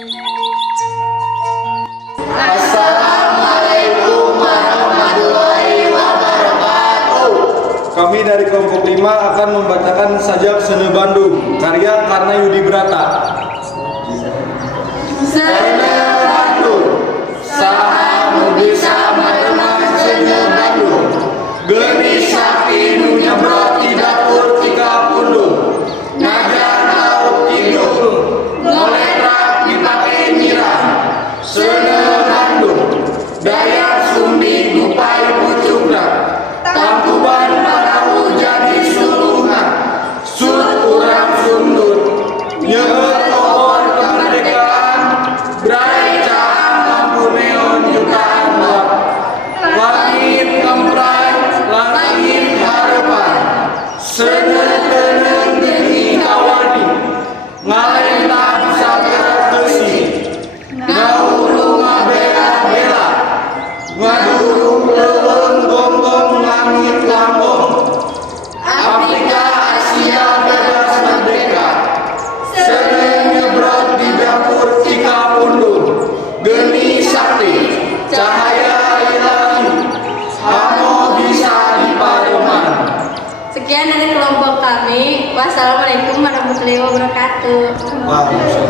Assalamualaikum warahmatullahi wabarakatuh. Kami dari kelompok 5 akan membacakan sajak Sene Bandung, karya Karna Yudi Brata. Sene Bandung, saha nu bisa mateman Sene Bandung. Geuning sapi nu nyebrot di dapur tika pundung. Ngajar lauk tidung, ngoletrak dipake nyirah. Sene Bandung, daya sumbi gupai pucukna. Tangkuban parahu jadi sulungan. Sud urang sundut, nyeut obor kemerdekaan. Brai caang lampu neon jutaan watt. Langit kemprai, langit harapan. Sene teuneuh geuning kawani, ngalentang sagara besi. Ngawuru ngabela-bela, ngadurung leuweung gonggong langit lambung. Afrika Asia bebas merdeka. Sene nyebrot di dapur tika pundung. Geni sakti, cahaya ilahi, hamo bisa dipademan. Sekian dari kelompok kami. Wassalamualaikum warahmatullahi wabarakatuh. Waalaikumsalam.